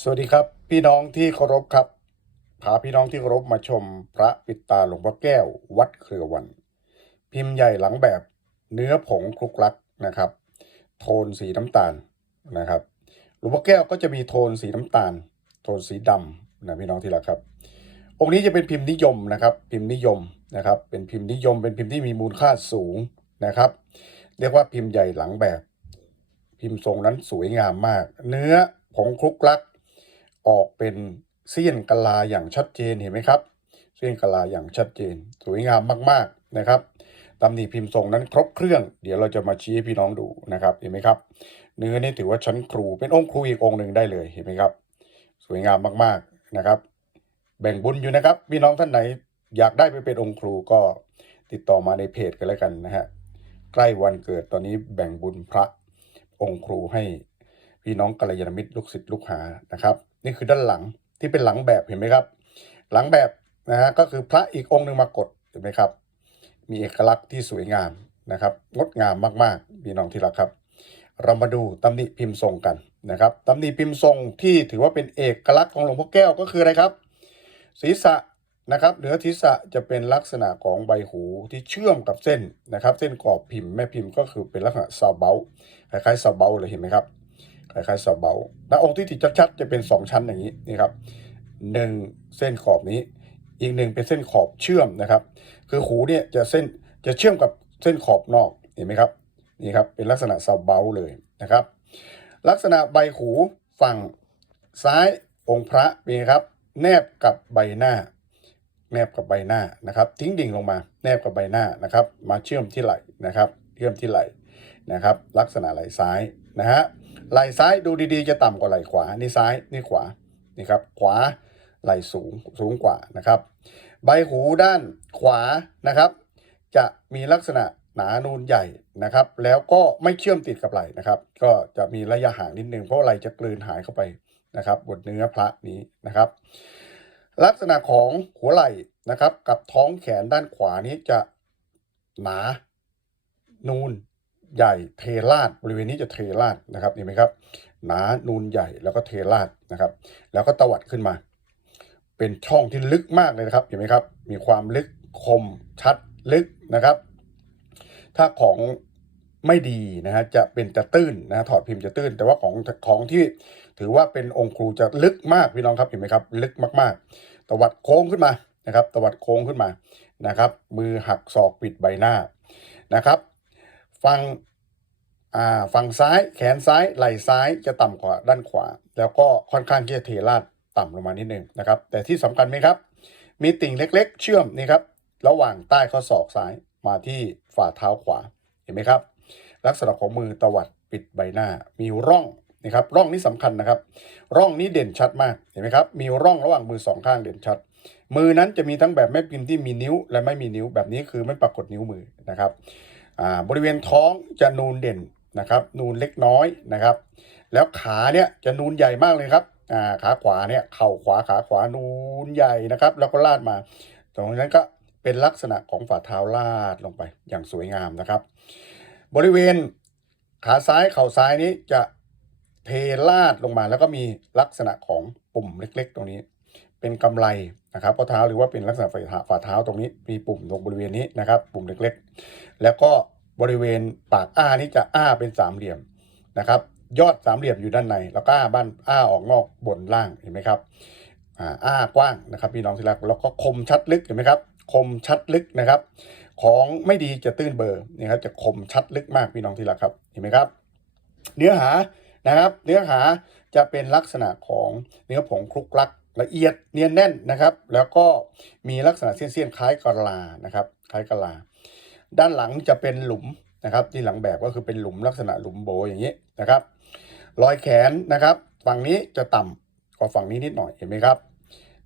สวัสดีครับ พี่น้องที่เคารพครับพาพี่น้องที่เคารพมาชมพระปิดตาหลวงพ่อแก้ว วัดเครือวัน พิมพ์ใหญ่หลังแบบเนื้อผงคลุกลักนะครับ โทนสีน้ำตาลนะครับหลวงพ่อแก้วก็จะมีโทนสีน้ำตาล โทนสีดำนะพี่น้องที่รักครับ องค์นี้จะเป็นพิมพ์นิยมนะครับ พิมพ์นิยมนะครับ เป็นพิมพ์นิยม เป็นพิมพ์ที่มีมูลค่าสูงนะครับ เรียกว่าพิมพ์ใหญ่หลังแบบ พิมพ์ทรงนั้นสวยงามมาก เนื้อผงคลุกลัก ออกเป็นเสี้ยนกะลาอย่างชัดเจนเห็นไหมครับ เสี้ยนกะลาอย่างชัดเจน สวยงามมากๆนะครับตำหนิพิมพ์ทรงนั้นครบเครื่อง เดี๋ยวเราจะมาชี้ให้พี่น้องดูนะครับเห็นไหมครับ เนื้อนี่ถือว่าชั้นครูเป็นองค์ครูอีกองค์หนึ่งได้เลยเห็นไหมครับ สวยงามมากๆนะครับ แบ่งบุญอยู่นะครับพี่น้องท่านไหนอยากได้ไปเป็นองค์ครูก็ติดต่อมาในเพจกันแล้วกันนะฮะใกล้วันเกิดตอนนี้แบ่งบุญพระองค์ครูให้พี่น้องกัลยาณมิตรลูกศิษย์ลูกหานะครับ นี่คือด้านหลังที่เป็นหลังแบบเห็นไหมครับ หลังแบบนะฮะก็คือพระอีกองค์หนึ่งมากดเห็นไหมครับ มีเอกลักษณ์ที่สวยงามนะครับ งดงามมากๆพี่น้องที่รักครับ เรามาดูตำหนิพิมพ์ทรงกันนะครับตำหนิพิมพ์ทรงที่ถือว่าเป็นเอกลักษณ์ของหลวงพ่อแก้วก็คืออะไรครับ ศีรษะนะครับเหนือศีรษะจะเป็นลักษณะของใบหูที่เชื่อมกับเส้นนะครับ เส้นกรอบพิมพ์แม่พิมพ์ก็คือเป็นลักษณะซาเบาคล้ายๆซาเบาเลยเห็นไหมครับ คล้ายๆซาเบาและองค์ที่ติดชัดๆจะเป็นสองชั้นอย่างนี้นี่ครับหนึ่งเส้นขอบนี้ อีกหนึ่งเป็นเส้นขอบเชื่อมนะครับ คือหูเนี่ยจะเส้นจะเชื่อมกับเส้นขอบนอกเห็นไหมครับนี่ครับเป็นลักษณะซาเบาเลยนะครับ ลักษณะใบหูฝั่งซ้ายองค์พระเป็นไงครับ แนบกับใบหน้า แนบกับใบหน้านะครับ ทิ้งดิ่งลงมา แนบกับใบหน้านะครับ มาเชื่อมที่ไหล่นะครับเชื่อมที่ไหล่นะครับ ลักษณะไหล่ซ้ายนะฮะ ไหล่ซ้ายดูดีๆ จะต่ำกว่าไหล่ขวา นี่ซ้าย นี่ขวา นี่ครับ ขวา ไหล่สูง สูงกว่านะครับ ใบหูด้านขวานะครับ จะมีลักษณะหนานูนใหญ่นะครับ แล้วก็ไม่เชื่อมติดกับไหล่นะครับ ก็จะมีระยะห่างนิดนึงเพราะไหล่จะกลืนหายเข้าไปนะครับ บนเนื้อพระนี้นะครับ ลักษณะของหัวไหล่นะครับ กับท้องแขนด้านขวานี้จะหนานูน ใหญ่เทราดบริเวณนี้จะเทราดนะครับเห็นไหมครับหนานูนใหญ่แล้วก็เทราดนะครับ แล้วก็ตวัดขึ้นมา เป็นช่องที่ลึกมากเลยนะครับเห็นไหมครับ มีความลึกคมชัดลึกนะครับ ถ้าของไม่ดีนะฮะจะเป็นจะตื้นนะฮะถอดพิมพ์จะตื้น แต่ว่าของของที่ถือว่าเป็นองค์ครูจะลึกมากพี่น้องครับเห็นไหมครับ ลึกมากๆ ตวัดโค้งขึ้นมานะครับ ตวัดโค้งขึ้นมานะครับ มือหักศอกปิดใบหน้านะครับ ฝั่งฝั่งซ้ายแขนซ้ายไหล่ซ้ายจะต่ำกว่าด้านขวา แล้วก็ค่อนข้างที่จะเทราดต่ำลงมานิดนึงนะครับ แต่ที่สำคัญไหมครับ มีติ่งเล็ก ๆ เชื่อมนี่ครับระหว่างใต้ข้อศอกซ้ายมาที่ฝ่าเท้าขวาเห็นไหมครับ ลักษณะของมือตวัดปิดใบหน้า มีร่องนะครับร่องนี้สำคัญนะครับ ร่องนี้เด่นชัดมากเห็นไหมครับ มีร่องระหว่างมือสองข้างเด่นชัด มือนั้นจะมีทั้งแบบแม่พิมพ์ที่มีนิ้วและไม่มีนิ้วแบบนี้คือไม่ปรากฏนิ้วมือนะครับ บริเวณท้องจะนูนเด่นนะครับ นูนเล็กน้อยนะครับ แล้วขาเนี่ยจะนูนใหญ่มากเลยครับขาขวาเนี่ยเข่าขวาขาขวานูนใหญ่นะครับ แล้วก็ลาดมาตรงนั้นก็เป็นลักษณะของฝ่าเท้าลาดลงไปอย่างสวยงามนะครับ บริเวณขาซ้ายเข่าซ้ายนี้จะเทลาดลงมาแล้วก็มีลักษณะของปุ่มเล็ก ๆ ตรงนี้ เป็นกำไล นะครับข้อเท้าหรือว่าเป็นลักษณะฝ่าเท้าาทาตรงนี้มีปุ่มตรงบริเวณนี้นะครับ ปุ่มเล็กๆ แล้วก็บริเวณปากอ้านี้จะอ้าเป็นสามเหลี่ยมนะครับ ยอดสามเหลี่ยมอยู่ด้านใน แล้วก็อ้าบ้านอ้าออกนอกบนล่างเห็นไหมครับอ่าอ้ากว้างนะครับพี่น้องที่รักแล้วก็คมชัดลึกเห็นไหมครับ คมชัดลึกนะครับ ของไม่ดีจะตื้นเบอร์นี่ครับจะคมชัดลึกมากพี่น้องที่รักครับเห็นไหมครับ เนื้อหานะครับ เนื้อหาจะเป็นลักษณะของเนื้อผงคลุกคลัก ละเอียดเนียนแน่นนะครับ แล้วก็มีลักษณะเสี้ยนๆคล้ายกะลานะครับคล้ายกะลา ด้านหลังจะเป็นหลุมนะครับที่หลังแบบก็คือเป็นหลุมลักษณะหลุมโบอย่างนี้นะครับ รอยแขนนะครับฝั่งนี้จะต่ำกว่าฝั่งนี้นิดหน่อยเห็นไหมครับ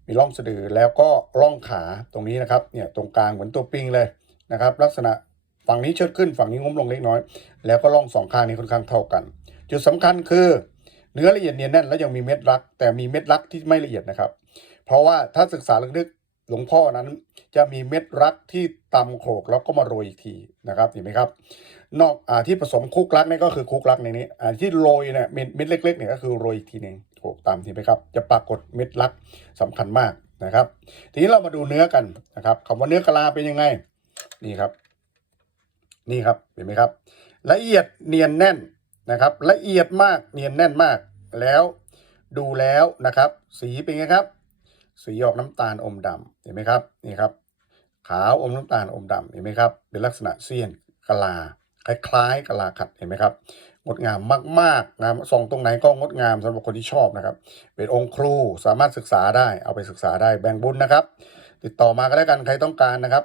มีร่องสะดือแล้วก็ร่องขาตรงนี้นะครับเนี่ยตรงกลางเหมือนตัวปิงเลยนะครับ ลักษณะฝั่งนี้เชิดขึ้นฝั่งนี้งุ้มลงเล็กน้อย แล้วก็ร่องสองข้างนี้ค่อนข้างเท่ากัน จุดสำคัญคือ เนื้อละเอียดเนียนแน่นแล้วยังมีเม็ดรัก แต่มีเม็ดรักที่ไม่ละเอียดนะครับ เพราะว่าถ้าศึกษาลึกๆหลวงพ่อนั้น จะมีเม็ดรักที่ตำโขลกแล้วก็มาโรยอีกทีนะครับเห็นไหมครับ นอกอที่ผสมคุกรักนี่ก็คือคุกรักในนี้อ่าที่โรยเนี่ยเม็ดเล็กๆเนี่ยก็คือโรยอีกทีหนึ่งถูกตามที่ไหมครับ จะปรากฏเม็ดลักสำคัญมากนะครับ ทีนี้เรามาดูเนื้อกันนะครับคำว่าเนื้อกะลาเป็นยังไงนี่ครับ นี่ครับเห็นไหมครับ ละเอียดเนียนแน่นนะครับ ละเอียดมากเนียนแน่นมาก แล้วดูแล้วนะครับ สีเป็นไงครับ สีออกน้ำตาลอมดำเห็นไหมครับนี่ครับ ขาวอมน้ำตาลอมดำเห็นไหมครับ เป็นลักษณะเสี้ยนกะลา คล้ายๆกะลาขัดเห็นไหมครับงดงามมากๆนะส่องตรงไหนก็งดงามสำหรับคนที่ชอบนะครับ เป็นองค์ครูสามารถศึกษาได้เอาไปศึกษาได้แบ่งบุญนะครับ ติดต่อมาก็แล้กันใครต้องการนะครับ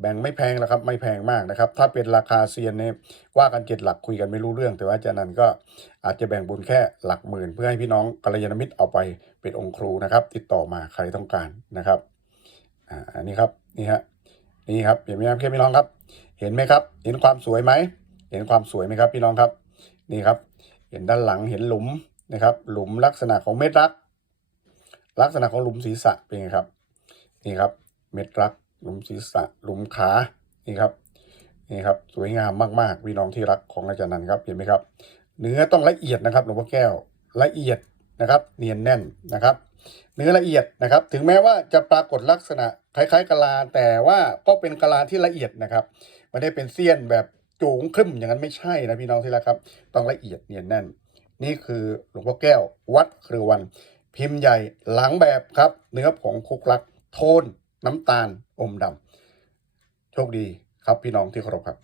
แบ่งไม่แพงหรอกครับไม่แพงมากนะครับ ถ้าเป็นราคาเซียนเนี่ยว่ากันเจ็ดหลักคุยกันไม่รู้เรื่อง แต่ว่าอาจารย์นันก็อาจจะแบ่งบุญแค่หลักหมื่น เพื่อให้พี่น้องกัลยาณมิตรเอาไปเป็นองค์ครูนะครับ ติดต่อมาใครต้องการนะครับอ่าอันนี้ครับนี่ฮะนี่ครับเห็นไหมครับพี่น้องครับ เห็นไหมครับ เห็นความสวยไหมเห็นความสวยไหมครับ พี่น้องครับนี่ครับ เห็นด้านหลังเห็นหลุมนะครับ หลุมลักษณะของเม็ดรัก ลักษณะของหลุมศีรษะเป็นไงครับนี่ครับ เม็ดรัก หลุมศีรษะหลุมขานี่ครับนี่ครับสวยงามมากๆพี่น้องที่รักของอาจารย์นันครับเห็นไหมครับ เนื้อต้องละเอียดนะครับหลวงพ่อแก้วละเอียดนะครับเนียนแน่นนะครับ เนื้อละเอียดนะครับ ถึงแม้ว่าจะปรากฏลักษณะคล้ายๆกะลา แต่ว่าก็เป็นกะลาที่ละเอียดนะครับไม่ได้เป็นเสี้ยนแบบจูงขึ้นอย่างนั้นไม่ใช่นะพี่น้องที่รักครับ ต้องละเอียดเนียนแน่น นี่คือหลวงพ่อแก้ว วัดเครือวัน พิมพ์ใหญ่หลังแบบครับ เนื้อผงคุกลัก โทน น้ำตาลอมดำโชคดีครับพี่น้องที่เคารพครับ